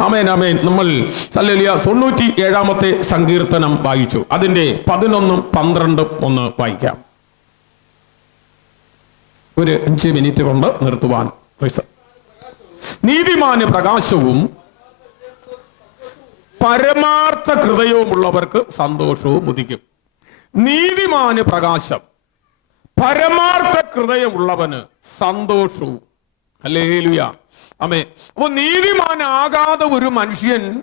ആമേൻ ആമേൻ നമ്മൾ തൊണ്ണൂറ്റി ഏഴാമത്തെ സങ്കീർത്തനം വായിച്ചു. അതിന്റെ പതിനൊന്നും പന്ത്രണ്ടും ഒന്ന് വായിക്കാം. ഒരു അഞ്ച് മിനിറ്റ് കൊണ്ട് നിർത്തുവാൻ. നീതിമാന് പ്രകാശവും പരമാർത്ഥ ഹൃദയവുമുള്ളവർക്ക് സന്തോഷവും ഉദിക്കും. നീതിമാന് പ്രകാശം പരമാർത്ഥ ഹൃദയമുള്ളവന് സന്തോഷവും അല്ലേലുയ. അമേ അപ്പൊ നീതിമാനാകാതെ ഒരു മനുഷ്യൻ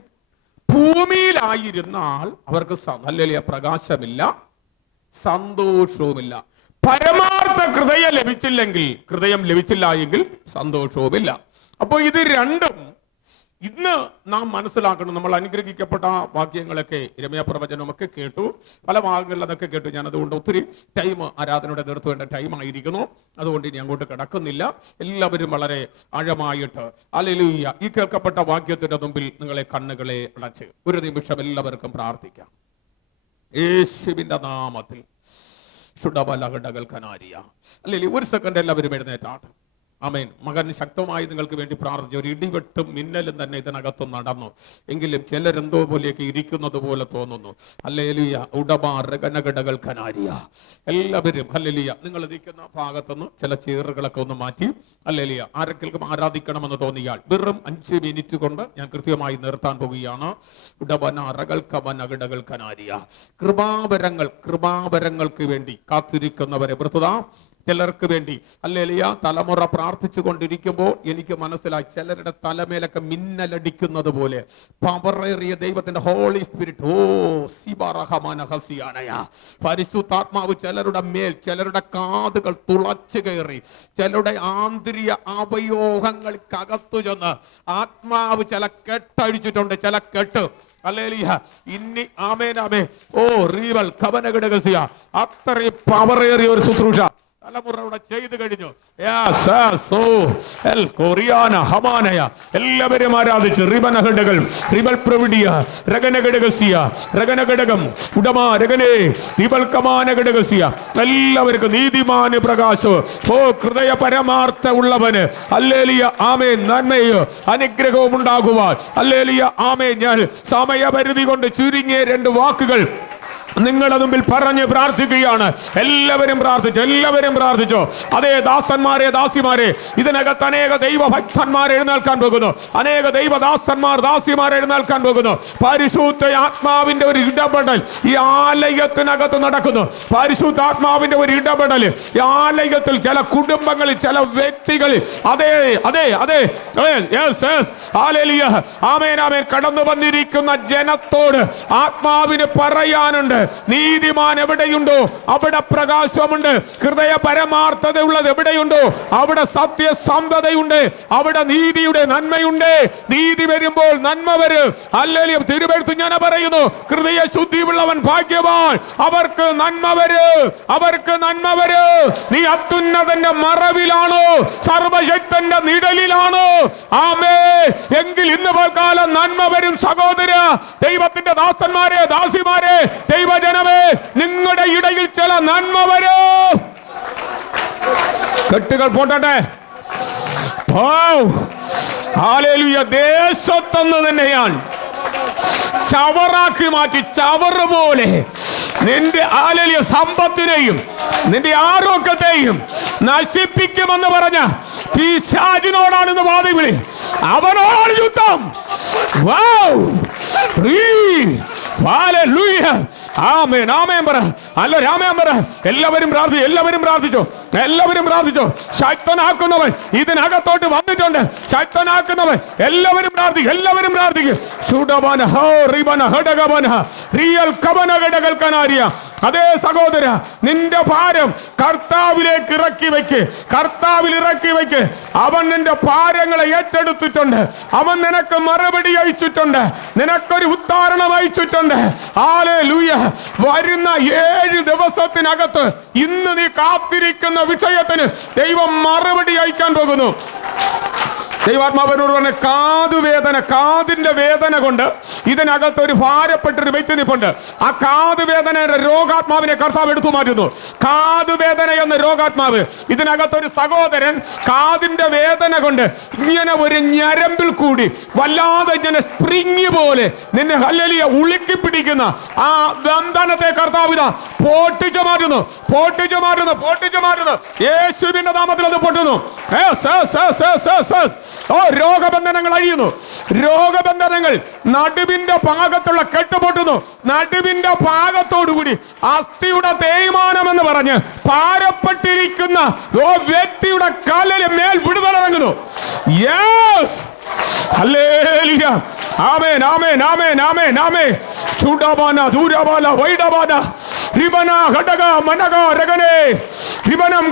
ഭൂമിയിലായിരുന്നാൽ അവർക്ക് അല്ലേലിയ പ്രകാശമില്ല സന്തോഷവുമില്ല. പരമാർത്ഥ ഹൃദയം ലഭിച്ചില്ലെങ്കിൽ ഹൃദയം ലഭിച്ചില്ല എങ്കിൽ സന്തോഷവുമില്ല. അപ്പോൾ ഇത് രണ്ടും ഇന്ന് നാം മനസ്സിലാക്കണം നമ്മൾ അനുഗ്രഹിക്കപ്പെട്ട വാക്യങ്ങളൊക്കെ രമ്യ പ്രവചനമൊക്കെ കേട്ടു. പല ഭാഗങ്ങളിൽ അതൊക്കെ കേട്ടു. ഞാൻ അതുകൊണ്ട് ഒത്തിരി ടൈം ആരാധനയുടെ നിർത്തുവേണ്ട ടൈം ആയിരിക്കുന്നു. അതുകൊണ്ട് ഇനി അങ്ങോട്ട് കിടക്കുന്നില്ല. എല്ലാവരും വളരെ ആഴമായിട്ട് അലലൂയ്യ ഈ കേൾക്കപ്പെട്ട വാക്യത്തിന്റെ മുമ്പിൽ നിങ്ങളെ കണ്ണുകളെ അടച്ച് ഒരു നിമിഷം എല്ലാവർക്കും പ്രാർത്ഥിക്കാം. യേശുവിന്റെ നാമത്തിൽ. ഒരു സെക്കൻഡ് എല്ലാവരും എഴുന്നേറ്റാണ് അമേൻ മകൻ ശക്തമായി നിങ്ങൾക്ക് വേണ്ടി പ്രാർത്ഥിച്ചു. ഒരു ഇടിവെട്ടും മിന്നലും തന്നെ ഇതിനകത്ത് നടന്നു. എങ്കിലും ചിലരെന്തോ പോലെയൊക്കെ ഇരിക്കുന്നത് പോലെ തോന്നുന്നു. അല്ലേലിയ ഉടമാരകനകടകൾ കനാരിയ. എല്ലാവരും അല്ലെലിയ നിങ്ങൾ ഇരിക്കുന്ന ഭാഗത്തുനിന്ന് ചില ചേറുകളൊക്കെ ഒന്ന് മാറ്റി അല്ലേലിയ ആരെങ്കിലും ആരാധിക്കണമെന്ന് തോന്നിയാൽ വെറും അഞ്ച് മിനിറ്റ് കൊണ്ട് ഞാൻ കൃത്യമായി നിർത്താൻ പോവുകയാണ്. ഉടബനാറകൾ കവനകടകൾ കനാരിയ. കൃപാവരങ്ങൾ കൃപാവരങ്ങൾക്ക് വേണ്ടി കാത്തിരിക്കുന്നവരെ വൃത്തത ചിലർക്ക് വേണ്ടി. അല്ലേലിയ തലമുറ പ്രാർത്ഥിച്ചു കൊണ്ടിരിക്കുമ്പോൾ എനിക്ക് മനസ്സിലായി ചിലരുടെ തലമേലൊക്കെ മിന്നലടിക്കുന്നത് പോലെ. പവറേറിയ ദൈവത്തിന്റെ ഹോളി സ്പിരിറ്റ് ഓ സിബറഹമാനഹസിയാനയ പരിശുദ്ധാത്മാവ് ചിലരുടെ മേൽ ചിലരുടെ കാതുകൾ തുളച്ചു കയറി ചിലരുടെ ആന്തരിക അവയോഗങ്ങൾക്കകത്തു ചെന്ന് ആത്മാവ് ചില കെട്ടഴിച്ചിട്ടുണ്ട് ചില കെട്ട്. അല്ലേലിയ ഇന്നി ആമേൻ ആമേ ഓ റീവൽ കവനഘടകസിയ. അത്രയും പവറേറിയ ഒരു ശുശ്രൂഷ. തലമുറ ഇവിടെ ചെയ്തു കഴിഞ്ഞു. ഹമാനയ എല്ലാവരും ആരാധിച്ച് ദിബൽക്കമാന ഘടകസിയ എല്ലാവർക്കും നീതിമാന് പ്രകാശം. ഹൃദയ പരമാർത്ഥ ഉള്ളവന് അല്ലേലിയ ആമേ നന്മയോ അനുഗ്രഹവും ഉണ്ടാകുവാൻ. അല്ലേലിയ ആമേ ഞാൻ സമയപരിധി കൊണ്ട് ചുരുങ്ങിയ രണ്ട് വാക്കുകൾ നിങ്ങളുടെ മുമ്പിൽ പറഞ്ഞ് പ്രാർത്ഥിക്കുകയാണ്. എല്ലാവരും പ്രാർത്ഥിച്ചു എല്ലാവരും പ്രാർത്ഥിച്ചു. അതേ ദാസന്മാരെ ദാസിമാരെ ഇതിനകത്ത് അനേക ദൈവഭക്തന്മാർ എഴുന്നേൽക്കാൻ പോകുന്നു. അനേക ദൈവദാസന്മാർ ദാസിമാർ എഴുന്നേൽക്കാൻ പോകുന്നു. പരിശുദ്ധ ആത്മാവിന്റെ ഒരു ഇടപെടൽ ഈ ആലയത്തിനകത്ത് നടക്കുന്നു. പരിശുദ്ധ ആത്മാവിന്റെ ഒരു ഇടപെടൽ ഈ ആലയത്തിൽ ചില കുടുംബങ്ങളിൽ ചില വ്യക്തികളിൽ. അതേ അതെ അതെ. ആമേൻ ആമേൻ. കടന്നു വന്നിരിക്കുന്ന ജനത്തോട് ആത്മാവിന് പറയാനുണ്ട്. നീതിമാൻ എവിടെയുണ്ടോ? അവിടെ പ്രകാശമുണ്ട്. ഹൃദയ പരമാർത്ഥത ഉള്ളത് എവിടെയുണ്ടോ? അവിടെ സത്യസന്ധതയുണ്ട്. അവിടെ നീതിയുടെ നന്മയുണ്ട്. നീതി വരുമ്പോൾ നന്മ വരും. അല്ലെങ്കിൽ തിരുവെടുത്ത് ഞാൻ പറയുന്നു. ഹൃദയ ശുദ്ധിയുള്ളവൻ ഭാഗ്യവാൻ. അവർക്ക് നന്മ വരും. അവർക്ക് നന്മ വരും. നീ അത്യുന്നതന്റെ മറവിലാണോ? സർവശക്തന്റെ നിഴലിലാണോ? ആമേ. എങ്കിൽ ഇന്ന് കാലം നന്മ വരും സഹോദര. ദൈവത്തിന്റെ ദാസന്മാരെ ദാസിമാരെ ദൈവജനമേ നിങ്ങളുടെ ഇടയിൽ ചില നന്മ വരൂ. കെട്ടുകൾ പോട്ടെ ഹാലേലുയ ദേശത്തെന്ന് തന്നെയാണ്. ചവറാക്കി മാറ്റി ചവറ് പോലെ. നിന്റെ ആലലിയ സമ്പത്തിനെയും നിന്റെ ആരോഗ്യത്തെയും നശിപ്പിക്കുമെന്ന് പറഞ്ഞ പിശാചിനോടാണ് ഇന്ന് വാദി വിളി. അവനോടാണ് യുദ്ധം. വൗ! ആമേൻ, ആമേൻ പറ. അല്ല രാമേൻ പറ. എല്ലാവരും പ്രാർത്ഥിച്ചു എല്ലാവരും പ്രാർത്ഥിച്ചു എല്ലാവരും പ്രാർത്ഥിച്ചു. ശക്തനാക്കുന്നവൻ ഇതിനകത്തോട്ട് വന്നിട്ടുണ്ട്. ശക്തനാക്കുന്നവൻ എല്ലാവരും പ്രാർത്ഥിക്കും എല്ലാവരും പ്രാർത്ഥിക്കും. ഹോ റിബന ഹടകവന റിയൽ കവന ഘടകൽക്കനാരിയ അതേ സഹോദര നിന്റെ ഭാരം കർത്താവിലേക്ക് ഇറക്കി വെക്ക്. കർത്താവിൽ ഇറക്കി വെക്ക്. അവൻ നിന്റെ ഭാരങ്ങളെ ഏറ്റെടുത്തിട്ടുണ്ട്. അവൻ നിനക്ക് മറുപടി അയച്ചിട്ടുണ്ട്. നിനക്കൊരു ഉദ്ധാരണം അയച്ചിട്ടുണ്ട്. ആലേ ലൂയ വരുന്ന ഏഴ് ദിവസത്തിനകത്ത് ഇന്ന് നീ കാത്തിരിക്കുന്ന വിഷയത്തിന് ദൈവം മറുപടി അയക്കാൻ പോകുന്നു. ദൈവാത്മാവിനോട് പറഞ്ഞ കാതുവേദന കാതിന്റെ വേദന കൊണ്ട് ഇതിനകത്ത് ഒരു ഭാരപ്പെട്ടൊരു വ്യക്തി നിപ്പുണ്ട്. ആ കാതുവേദനയുടെ രോഗാത്മാവിനെ കർത്താവ് എടുത്തു മാറ്റുന്നു കാതുവേദന എന്ന രോഗാത്മാവ് ഇതിനകത്ത് ഒരു സഹോദരൻ കാതിന്റെ വേദന കൊണ്ട് ഇങ്ങനെ ഒരു ഞരമ്പിൽ കൂടി വല്ലാതെ ഇങ്ങനെ സ്പ്രിങ് പോലെ നിന്നെ ഹല്ലലിയ ഉളുക്കി പിടിക്കുന്ന ആ ബന്ധനത്തെ കർത്താവ് ഇതാ പൊട്ടിച്ചു മാറ്റുന്നു. പൊട്ടിച്ചു മാറ്റുന്നു പൊട്ടിച്ചു മാറ്റുന്നു. യേശുവിന്റെ നാമത്തിൽ അത് പൊട്ടുന്നു. ഓ രോഗബന്ധനങ്ങൾ അഴിയുന്നു. രോഗബന്ധനങ്ങൾ നടുവിന്റെ ഭാഗത്തുള്ള കെട്ടുപൊട്ടുന്നു. നടുവിന്റെ ഭാഗത്തോടുകൂടി അസ്ഥിയുടെ തേയ്മാനം എന്ന് പറഞ്ഞ് പാരപ്പെട്ടിരിക്കുന്ന ഓ വ്യക്തിയുടെ കാലിന് മേൽ വിടുതലിറങ്ങുന്നു യേസ്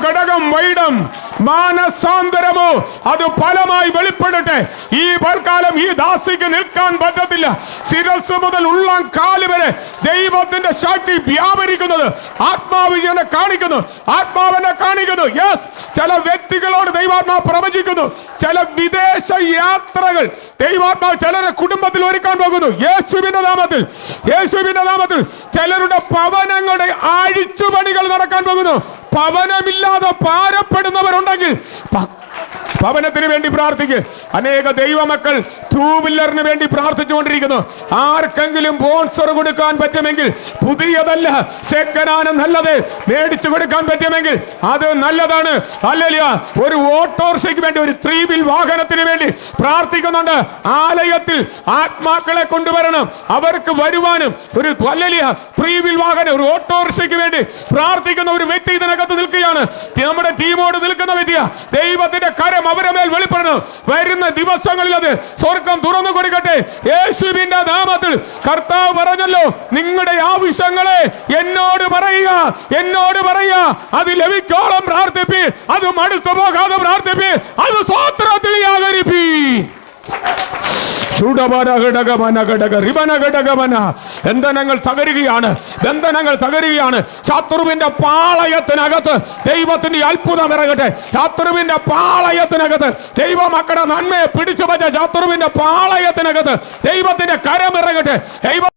ഘടകം വൈഡം. മാനസാന്തരമോ? അത് ഫലമായി വെളിപ്പെടട്ടെ. ഈ പൽക്കാലം ഈ ദാസിക്ക് നിൽക്കാൻ പറ്റത്തില്ല. ശിരസ് മുതൽ ഉള്ളം കാൽ വരെ ദൈവത്തിന്റെ ശക്തി വ്യാപരിക്കുന്നത് ആത്മാവ് ഇങ്ങനെ കാണിക്കുന്നു. ആത്മാവിനെ കാണിക്കുന്നു. യെസ് ചില വ്യക്തികളോട് ദൈവാത്മാവ് പ്രവചിക്കുന്നു. ചില വിദേശ യാത്രകൾ ദൈവാത്മാവ് ചിലരെ കുടുംബത്തിൽ ഒരുക്കാൻ പോകുന്നു. യേശുവിന്റെ നാമത്തിൽ. യേശുവിന്റെ നാമത്തിൽ ചിലരുടെ ഭവനങ്ങളുടെ ആഴിച്ചുപണികൾ നടക്കാൻ പോകുന്നു. ഭവനമില്ലാതെ പാരപ്പെടുന്നവരുണ്ടെങ്കിൽ ഭവനത്തിന് വേണ്ടി പ്രാർത്ഥിക്കുക അനേക ദൈവമക്കൾ ടൂ വീലറിന് വേണ്ടി പ്രാർത്ഥിച്ചുകൊണ്ടിരിക്കുന്നു. ആർക്കെങ്കിലും സ്പോൺസർ കൊടുക്കാൻ പറ്റുമെങ്കിൽ പുതിയതല്ല സെക്കനാനം നല്ലത് മേടിച്ചു കൊടുക്കാൻ പറ്റുമെങ്കിൽ അത് നല്ലതാണ്. അല്ലല്ല ഒരു ഓട്ടോറിക്ഷയ്ക്ക് വേണ്ടി ഒരു ത്രീ വീൽ വാഹനത്തിന് വേണ്ടി പ്രാർത്ഥിക്കുന്നുണ്ട്. ആലയത്തിൽ ആത്മാക്കളെ കൊണ്ടുവരണം. അവർക്ക് വരുവാനും ഒരു അല്ലല്ല ത്രീ വീൽ വാഹനം ഒരു ഓട്ടോറിക്ഷയ്ക്ക് വേണ്ടി പ്രാർത്ഥിക്കുന്ന ഒരു വ്യക്തി ഇതിനകത്ത് നിൽക്കുകയാണ്. നമ്മുടെ ടീമോട് നിൽക്കുന്ന വ്യക്തിയ. ദൈവത്തിന്റെ കരം അവരെ മേൽ വെളിപ്പെടണം വരുന്ന ദിവസങ്ങളിൽ അത് സ്വർഗം തുറന്നു കൊടുക്കട്ടെ. യേശുവിന്റെ നാമത്തിൽ കർത്താവ് പറഞ്ഞല്ലോ നിങ്ങളുടെ ആവശ്യങ്ങളെ എന്നോട് പറയുക എന്നോട് പറയുക. അത് ലഭിക്കോളം പ്രാർത്ഥിപ്പി അത് മടുത്തു പോകാതെ പ്രാർത്ഥിപ്പി അത് സ്വോത്രത്തിൽ യാകരിപ്പി ബന്ധനങ്ങൾ തകരുകയാണ് ബന്ധനങ്ങൾ തകരുകയാണ്. ശത്രുവിന്റെ പാളയത്തിനകത്ത് ദൈവത്തിന്റെ അത്ഭുതം ഇറങ്ങട്ടെ. ശത്രുവിന്റെ പാളയത്തിനകത്ത് ദൈവമക്കളുടെ നന്മയെ പിടിച്ചു പറ്റ ശത്രുവിന്റെ പാളയത്തിനകത്ത് ദൈവത്തിന്റെ കരം ഇറങ്ങട്ടെ. ദൈവ